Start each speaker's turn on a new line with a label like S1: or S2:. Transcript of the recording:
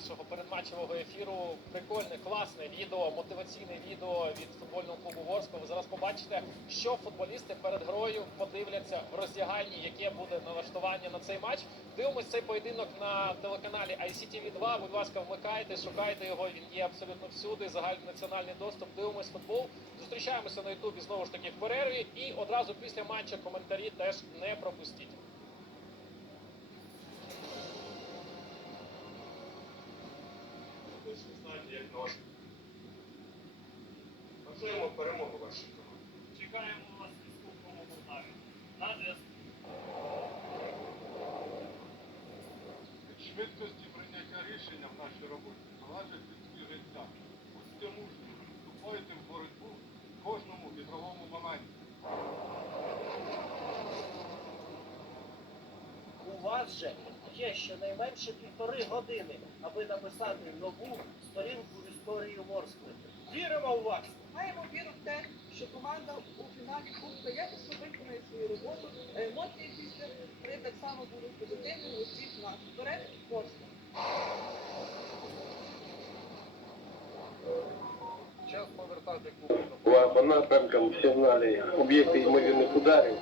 S1: нашого передматчевого ефіру прикольне, класне відео, мотиваційне відео від футбольного клубу Ворскла. Ви зараз побачите, що футболісти перед грою подивляться в роздягальні, яке буде налаштування на цей матч. Дивимось цей поєдинок на телеканалі ICTV 2 Будь ласка, вмикайте, шукайте його. Він є абсолютно всюди. Загальнонаціональний доступ. Дивимось футбол. Зустрічаємося на Ютубі знову ж таки в перерві. І одразу після матчу коментарі теж не пропустіть.
S2: Як. Бажаємо перемогу вашій команді.
S3: Чекаємо вас в наступному Полтаві. На зв'язку.
S4: Від швидкості прийняття рішення в нашій роботі залежить людське життя. Будьте мужні, вступайте в боротьбу в кожному ігровому моменті.
S5: У вас же є щонайменше півтори години, аби написати нову сторінку в історії Ворскли. Віримо у вас!
S6: Маємо віру в те, що команда у фіналі Кубка якісно виконає свою роботу, а емоції після гри так само будуть позитивні у всіх нас. Вперед, Ворскла!
S1: Час повертати клуб до
S7: По в сигналі об'єкти ймовірних ударів.